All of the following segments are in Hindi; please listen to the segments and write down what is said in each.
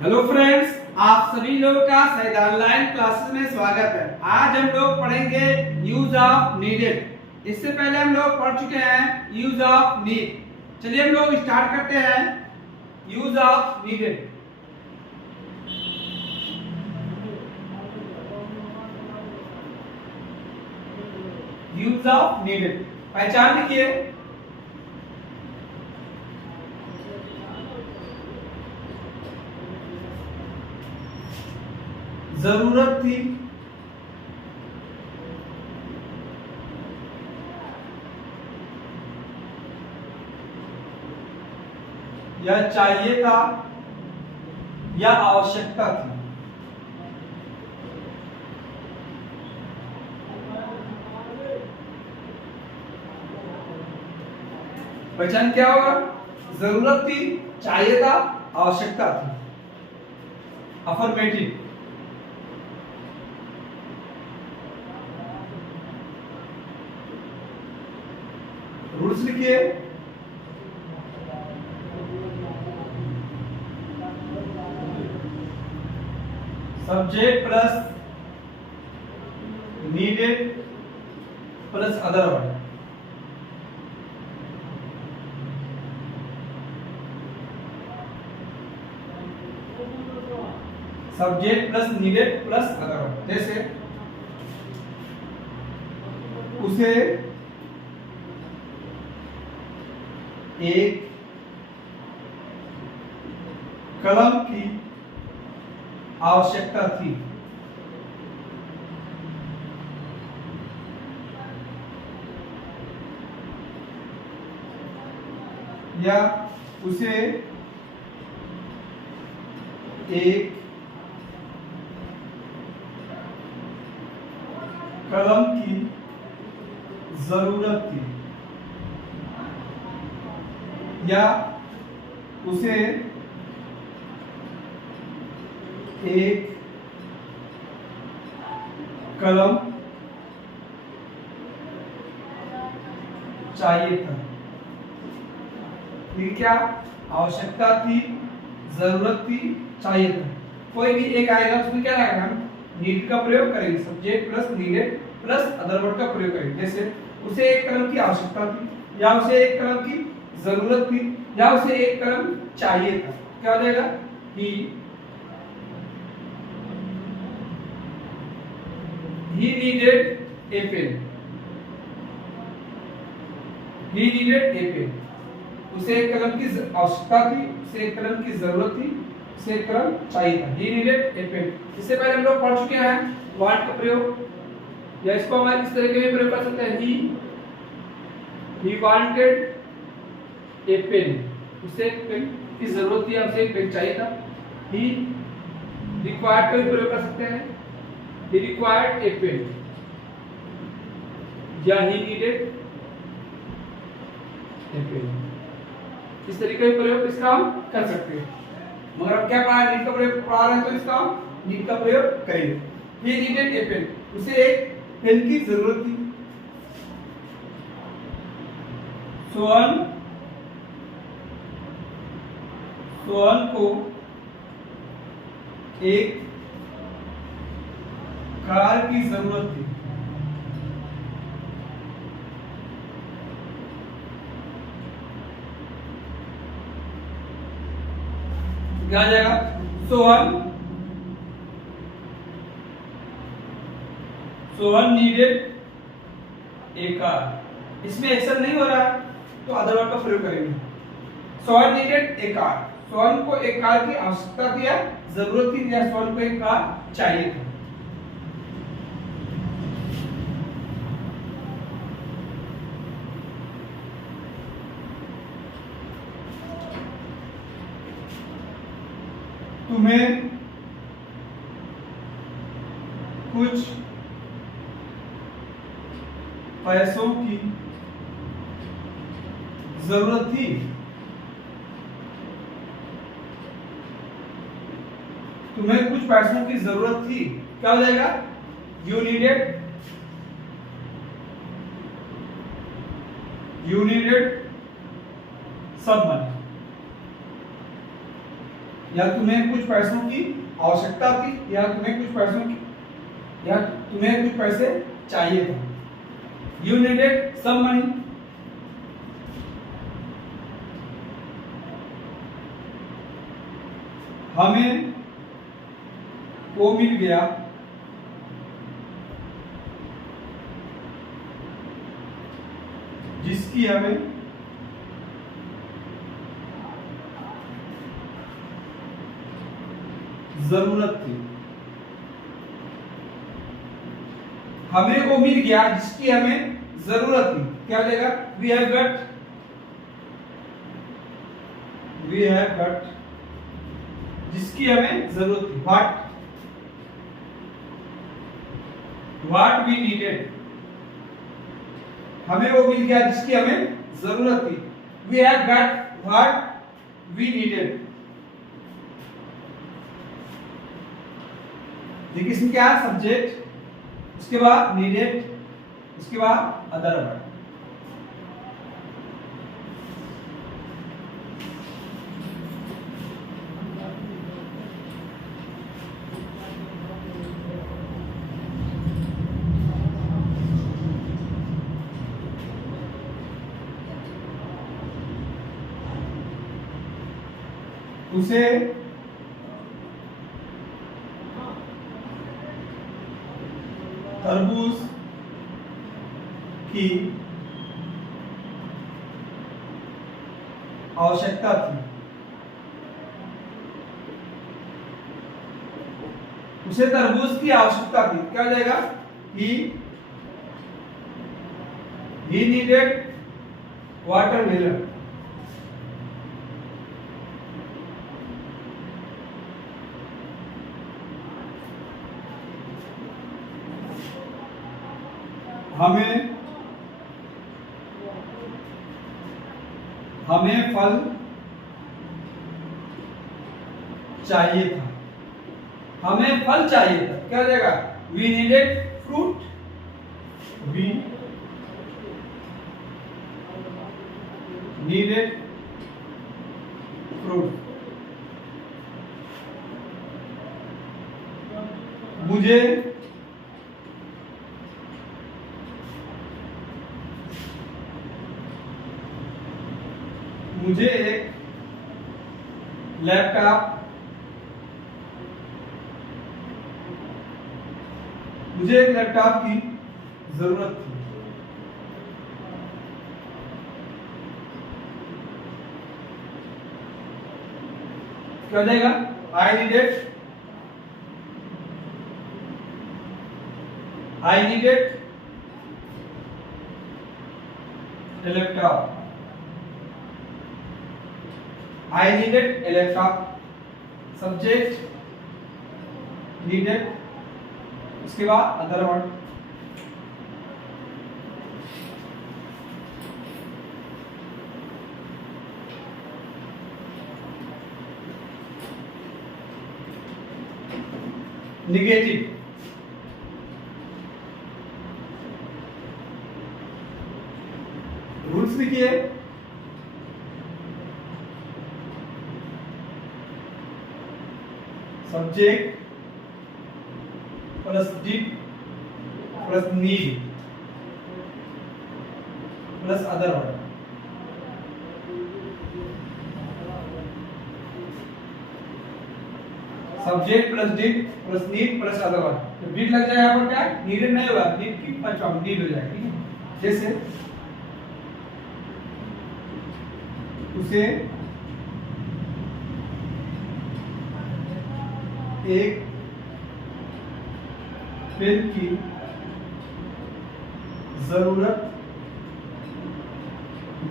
हेलो फ्रेंड्स, आप सभी लोगों का सैद ऑनलाइन क्लासेस में स्वागत है। आज हम लोग पढ़ेंगे यूज ऑफ नीडेड। इससे पहले हम लोग पढ़ चुके हैं यूज ऑफ नीड। चलिए हम लोग स्टार्ट करते हैं use of needed. Use of needed पहचान लिखिए। जरूरत थी, या चाहिए था, या आवश्यकता थी। पहचान क्या होगा? जरूरत थी, चाहिए था, आवश्यकता थी। अफर्मेटिव। रूल्स लिखिए। Subject plus needed plus other word. Subject plus needed plus other word. जैसे उसे एक कलम की आवश्यकता थी। या उसे एक कलम की जरूरत थी। या उसे एक कलम चाहिए था। ये क्या? आवश्यकता थी, जरूरत थी, चाहिए था। कोई भी एक आएगा उसमें क्या आएगा? हम नीड का प्रयोग करेंगे। Subject plus needed plus other word का प्रयोग करेंगे। जैसे उसे एक कलम की आवश्यकता थी, या उसे एक कलम की जरूरत थी, या उसे एक कलम चाहिए था। क्या हो जाएगा? He needed a pen. He needed a pen. उसे एक कलम की आवश्यकता थी, उसे एक कलम की जरूरत थी, उसे एक कलम चाहिए था। He needed a pen. इससे पहले हम लोग पढ़ चुके हैं want का प्रयोग, या इसको हम इस तरह के भी प्रयोग कर सकते हैं। He wanted a pen. उसे एक पेन की जरूरत थी, उसे एक पेन चाहिए था। He required का भी प्रयोग कर सकते हैं। He required a pen. या he needed a pen. इस तरीके का प्रयोग इसका हम कर सकते हैं। मगर अब क्या पढ़ा? नीड का प्रयोग पढ़ा रहे हैं, तो इसका हम नीड का प्रयोग करेंगे। He needed a pen. उसे एक पेन की जरूरत थी। सोहन को एक कार की जरूरत थी। क्या आ जाएगा? सोहन नीडेड ए कार। इसमें एक्शन नहीं हो रहा है, तो अदर वर्ड का प्रयोग करेंगे। सोहन नीडेड ए कार। सोहन को एक कार की आवश्यकता थी, या जरूरत थी, या सोहन को एक कार चाहिए थी। तुम्हें कुछ पैसों की जरूरत थी। तुम्हें कुछ पैसों की जरूरत थी। क्या हो जाएगा? You needed some money. या तुम्हें कुछ पैसों की आवश्यकता थी, या तुम्हें कुछ पैसों की, या तुम्हें कुछ पैसे चाहिए थे। You needed some money. हमें वो मिल गया जिसकी हमें जरूरत थी। हमें वो मिल गया जिसकी हमें जरूरत थी। क्या हो जाएगा? वी हैव गट जिसकी हमें जरूरत थी। What we needed. हमें वो मिल गया जिसकी हमें जरूरत थी। We have got what we needed. देखिए इसमें क्या है? सब्जेक्ट, उसके बाद नीडेड, उसके बाद अदर वर्ड। उसे तरबूज की आवश्यकता थी। उसे तरबूज की आवश्यकता थी। क्या हो जाएगा? He needed watermelon. हमें फल चाहिए था। हमें फल चाहिए था। क्या हो जाएगा? We needed fruit. We needed fruit. मुझे एक लैपटॉप की जरूरत थी। क्या हो जाएगा? I needed a laptop. I needed a laptop. Subject needed, उसके बाद अदर वर्ड। निगेटिव, रूल्स लिखिए। Subject plus did plus need plus other word. Subject plus did plus need plus other word. तो डिड लग जाएगा यहाँ पर, क्या नीडेड नहीं होगा, नीड की पंचम नीड हो जाएगी। ठीक है, जैसे उसे एक पेन की जरूरत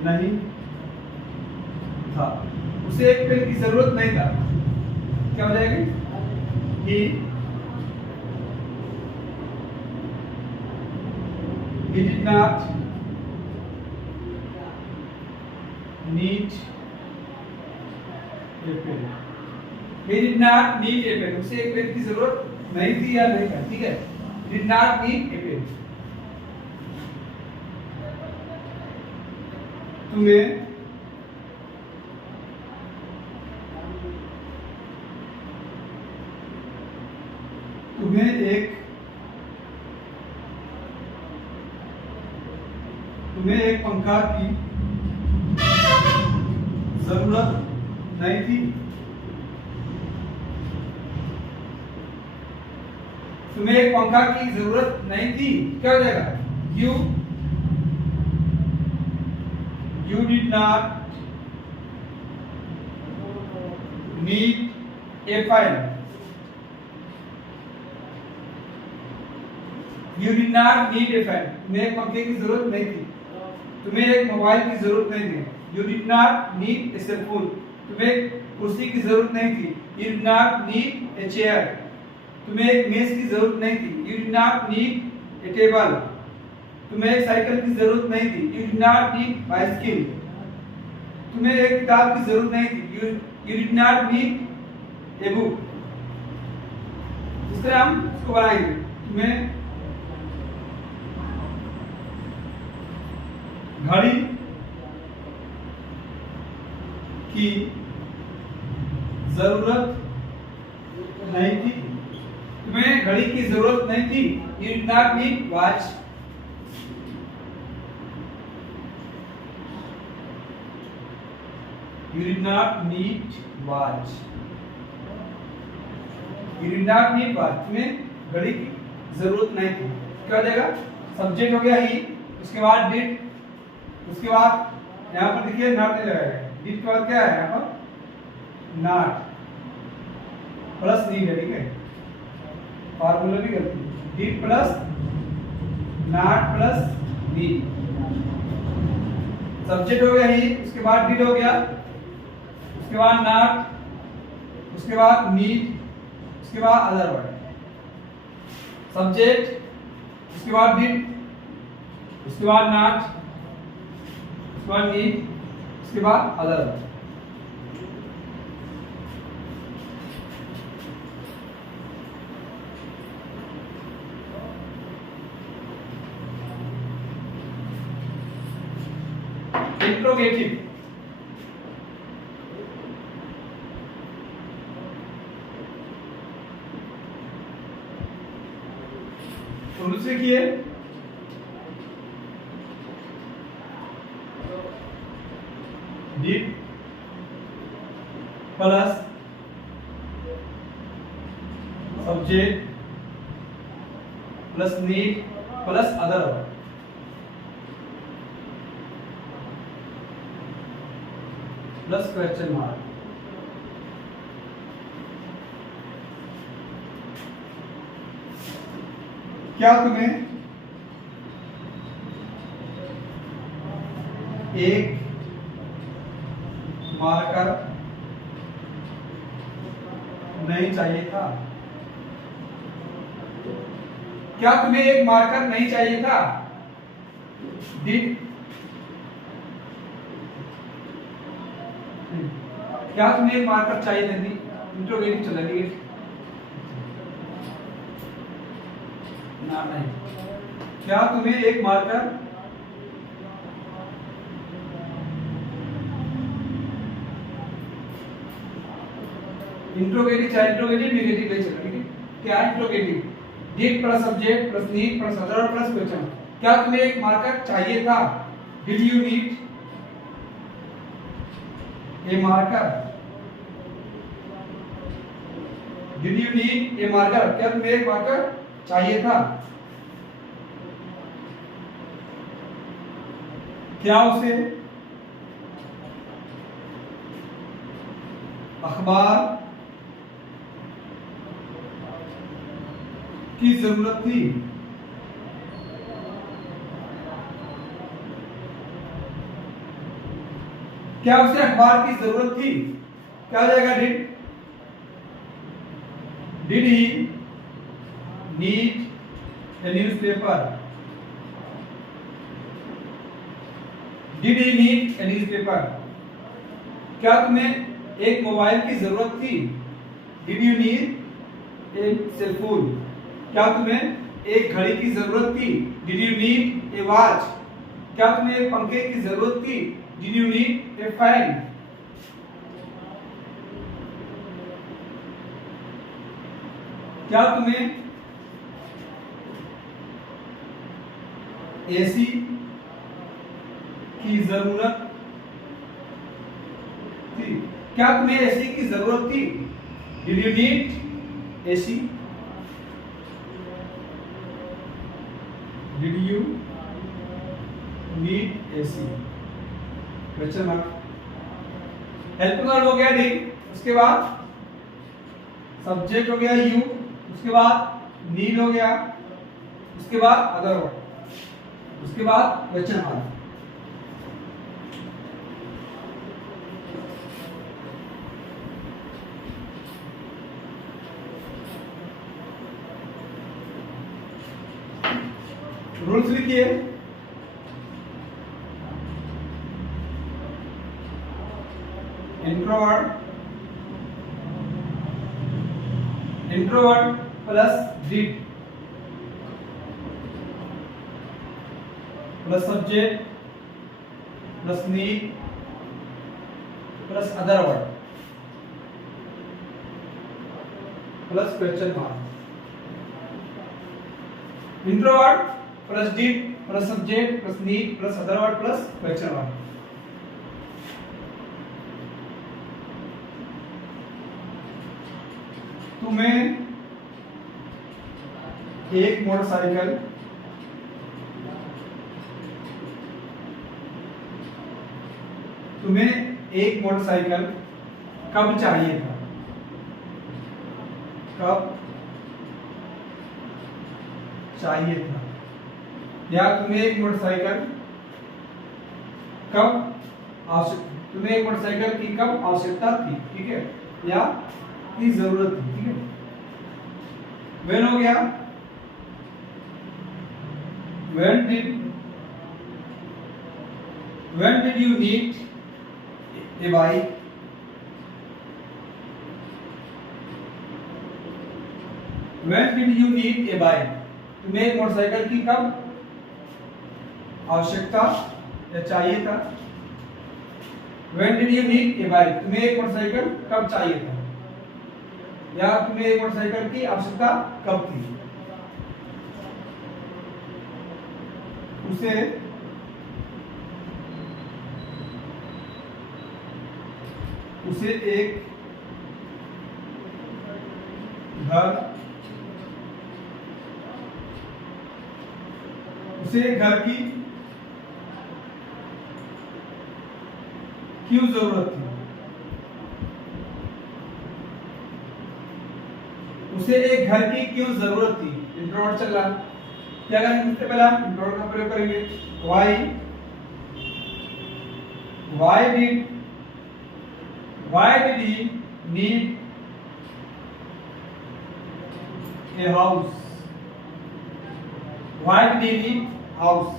नहीं था। उसे एक पेन की जरूरत नहीं था। क्या हो जाएगी? He did not need a pen. He did not need a pen. उसे एक पेन की जरूरत नहीं थी या नहीं था। ठीक है, did not need a pen. तुम्हें तुम्हें एक पंखा की जरूरत नहीं थी। तुम्हें एक पंखा की जरूरत नहीं थी, क्या हो जाएगा? You did not need a fan. You did not need a fan. तुम्हें एक पंखे की जरूरत नहीं थी। तुम्हें एक मोबाइल की जरूरत नहीं थी। You did not need a cell phone. तुम्हें एक कुर्सी की जरूरत नहीं थी। You did not need a chair. तुम्हें एक मेज की जरूरत नहीं थी। You did not need a table. तुम्हें एक साइकिल की जरूरत नहीं थी। You did not need bicycle. तुम्हें एक किताब की जरूरत नहीं थी। You did not need a book. इस तरह हम इसको बनाएंगे। तुम्हें घड़ी की जरूरत नहीं थी। तुम्हें घड़ी की जरूरत नहीं थी। You did not need watch. You did not need watch. You did not need watch. तुम्हें घड़ी की जरूरत नहीं थी। क्या हो जाएगा? सब्जेक्ट हो गया ही, उसके बाद डिड, उसके बाद यहाँ पर देखिए नॉट नहीं लगाएगा। डिड के बाद क्या है यहाँ पर? नॉट प्लस नीड है, ठीक है? फार्मूला भी करती है। Did plus not plus need. Subject हो गया ही, उसके बाद डिड हो गया, उसके बाद नॉट, उसके बाद नीड, उसके बाद अदर वर्ड। सब्जेक्ट, उसके बाद डिड, उसके बाद नॉट, उसके बाद नीड, उसके बाद अदर वर्ड। इंट्रोगेटिव, शुरू से किए did plus subject plus need plus other word. Plus question mark. क्या तुम्हें एक मार्कर नहीं चाहिए था? क्या तुम्हें एक मार्कर नहीं चाहिए था? डिड, क्या तुम्हें एक मार्कर चाहिए था? इंट्रोगेटिव चला गया ना? नहीं। क्या तुम्हें एक मार्कर इंट्रोगेटिव चाहे इंट्रोगेटिव नेगेटिव ले चलो, ठीक है? क्या interrogative? Did plus subject plus need plus other plus question. क्या तुम्हें एक मार्कर चाहिए था? Did you need A marker? Did you need A marker? क्या तुम्हें एक मार्कर चाहिए था? क्या उसे अखबार की जरूरत थी? क्या उसे अखबार की जरूरत थी? क्या हो जाएगा? Did he need a newspaper? Did he need a newspaper? क्या तुम्हें एक मोबाइल की जरूरत थी? Did you need a cell phone? क्या तुम्हें एक घड़ी की जरूरत थी? Did you need a watch? क्या तुम्हें एक पंखे की जरूरत थी? Did you need a fan? क्या तुम्हें एसी की जरूरत थी। क्या तुम्हें एसी की जरूरत थी? Did you need AC? Did you need AC? Question mark. Helping verb हो गया डिड, उसके बाद सब्जेक्ट हो गया यू, उसके बाद नीड हो गया, उसके बाद अदर वर्ड, उसके बाद क्वेश्चन मार्क। रूल्स लिखिए। Introvert plus did plus subject plus need plus other word plus question mark. Introvert plus did plus subject plus need plus other word plus question mark. तुम्हें एक मोटरसाइकिल कब चाहिए था? कब चाहिए था? या तुम्हें एक मोटरसाइकिल की कब आवश्यकता थी? ठीक है, या की जरूरत थी। ठीक है, व्हेन हो गया, when did you need A bike? When did you need A bike? तुम्हें एक मोटरसाइकिल की कब आवश्यकता या चाहिए था? When did you need A bike? तुम्हें एक मोटरसाइकिल कब चाहिए था, या तुम्हें एक मोटरसाइकिल की आवश्यकता कब थी? उसे एक घर की क्यों जरूरत थी? उसे एक घर की क्यों जरूरत थी? इंट्रोवर्ट चल रहा, क्या करेंगे? सबसे पहले हम इंट्रोवर्ट का प्रयोग करेंगे। Why did he need a house? Why did he need house?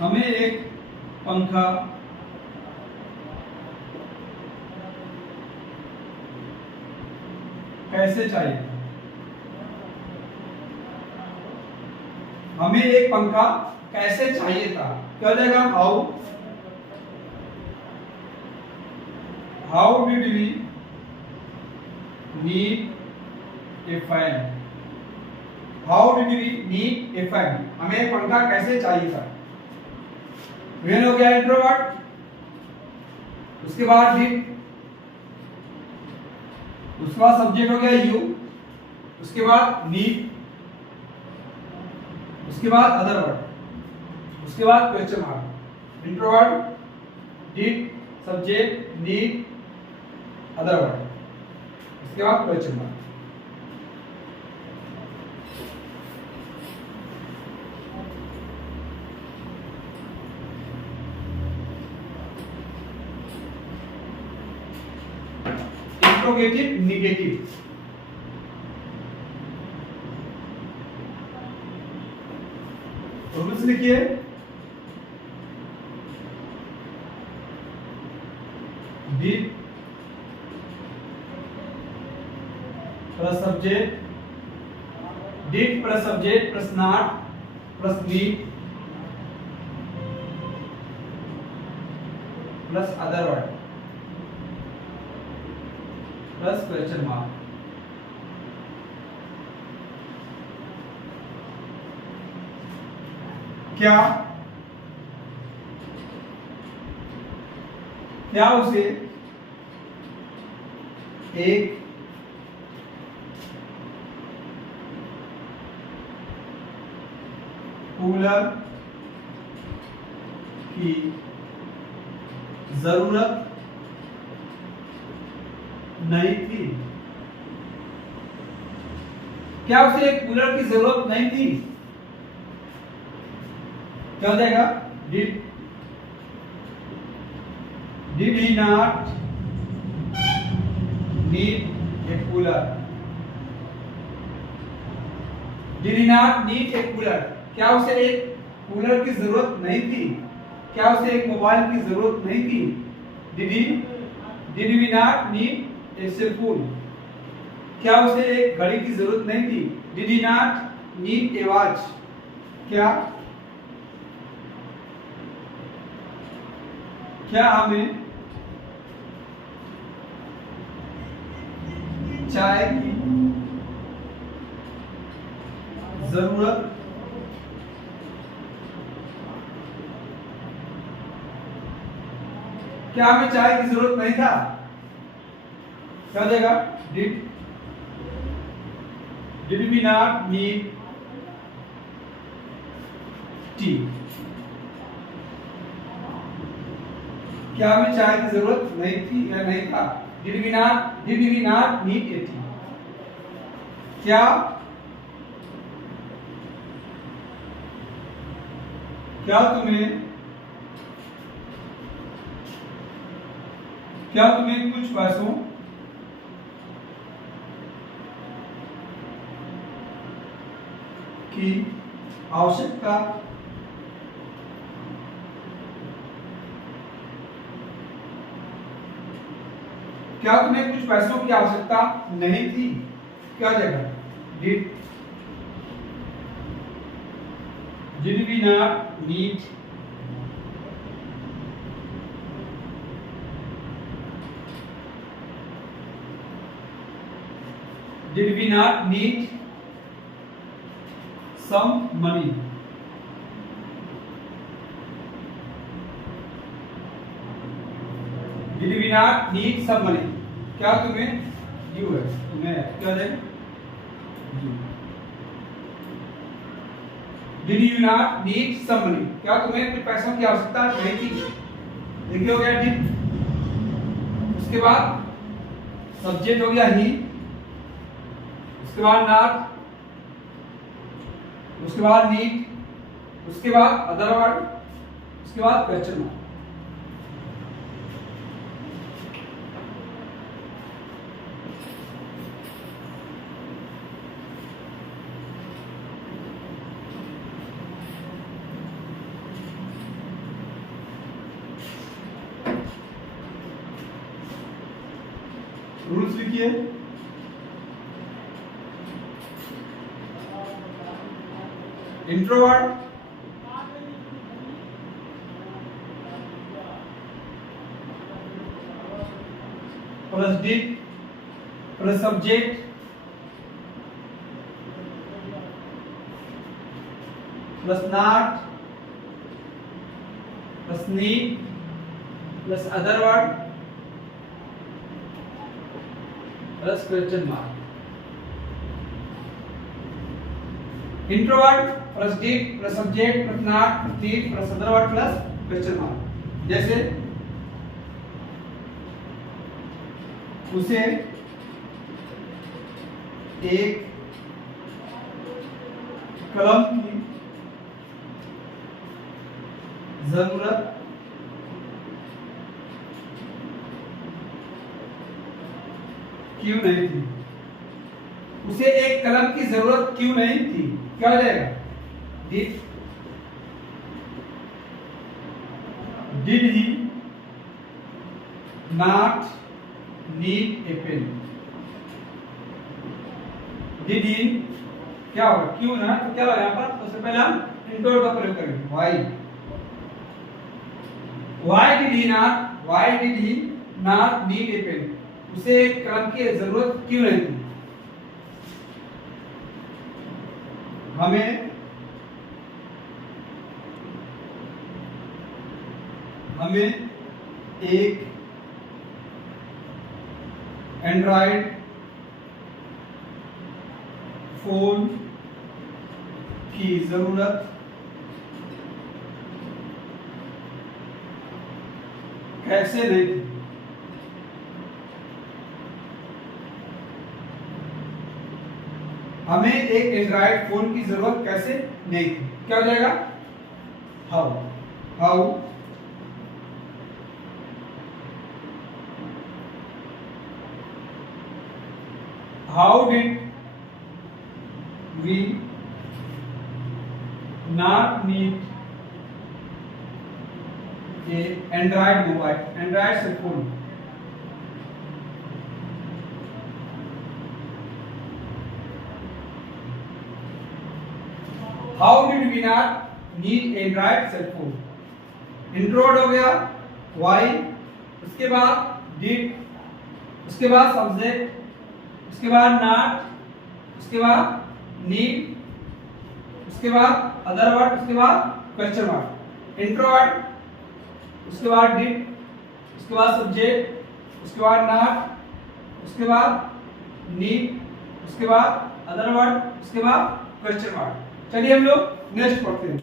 हमें एक पंखा कैसे चाहिए? हमें एक पंखा कैसे चाहिए था? क्या हो जाएगा? How did we need a fan? How did we need a fan? हमें एक पंखा कैसे चाहिए था? व्हेन हो गया इंट्रोवर्ट, उसके बाद डिड, उसके बाद सब्जेक्ट हो गया यू, उसके बाद नीड, उसके बाद अदर वर्ड, उसके बाद question mark. Introvert, did, subject, need, other word, उसके बाद question mark. Interrogative, negative. Rules लिखिए। Did plus subject did plus subject plus not plus need plus other word plus question mark. क्या उसे एक कूलर की जरूरत नहीं थी? क्या उसे एक कूलर की जरूरत नहीं थी? क्या हो जाएगा? Did he not need A cooler? Did he not need A cooler? क्या उसे एक कूलर की जरूरत नहीं थी? क्या उसे एक मोबाइल की जरूरत नहीं थी? Did we not need a cell phone? क्या उसे एक घड़ी की जरूरत नहीं थी? Did he not need a watch? क्या हमें चाय की जरूरत क्या हमें चाय की जरूरत नहीं था? क्या हो जाएगा? Did we not need tea? क्या हमें चाय की जरूरत नहीं थी या नहीं था? Did we not need a tea? क्या तुम्हें कुछ पैसों की आवश्यकता नहीं थी? क्या हो जाएगा? Did we not need some money? Did we not need some money? क्या तुम्हें ड्यू है? तुम्हें क्या है? Did you not need some money? क्या तुम्हें कुछ पैसों की आवश्यकता नहीं थी? देखिए हो गया did, उसके बाद सब्जेक्ट हो गया ही, उसके बाद नॉट, उसके बाद नीड, उसके बाद अदर वर्ड, उसके बाद क्वेश्चन मार्क। रूल्स लिखिए। Introvert plus did plus subject plus not plus need plus other word plus question mark. Introvert plus did plus subject plus not plus need plus other word plus question mark. जैसे उसे एक कलम की जरूरत क्यों नहीं थी? उसे एक कलम की जरूरत क्यों नहीं थी? क्या हो जाएगा? Did he not need a pen? Did he क्या होगा, क्यों ना, तो क्या होगा यहाँ पर, सबसे पहले हम इंट्रोड का प्रयोग करेंगे। why did he not need a pen? उसे एक कलम की जरूरत क्यों नहीं थी? हमें एक एंड्रॉइड फोन की जरूरत कैसे नहीं थी? हमें एक एंड्रॉइड फोन की जरूरत कैसे नहीं थी? क्या हो जाएगा? How How did we not need a Android mobile, Android cell phone? How did we not need Android cell phone? इंट्रोड हो गया, why, उसके बाद did, उसके बाद सब्जेक्ट, उसके बाद नॉट, उसके बाद नीड, उसके बाद अदर वर्ड, उसके बाद क्वेश्चन मार्क। इंट्रोड, उसके बाद डिड, उसके बाद सब्जेक्ट, उसके बाद नॉट, उसके बाद नीड, उसके बाद अदर वर्ड, उसके बाद क्वेश्चन मार्क। चलिए हम लोग नेक्स्ट पढ़ते हैं।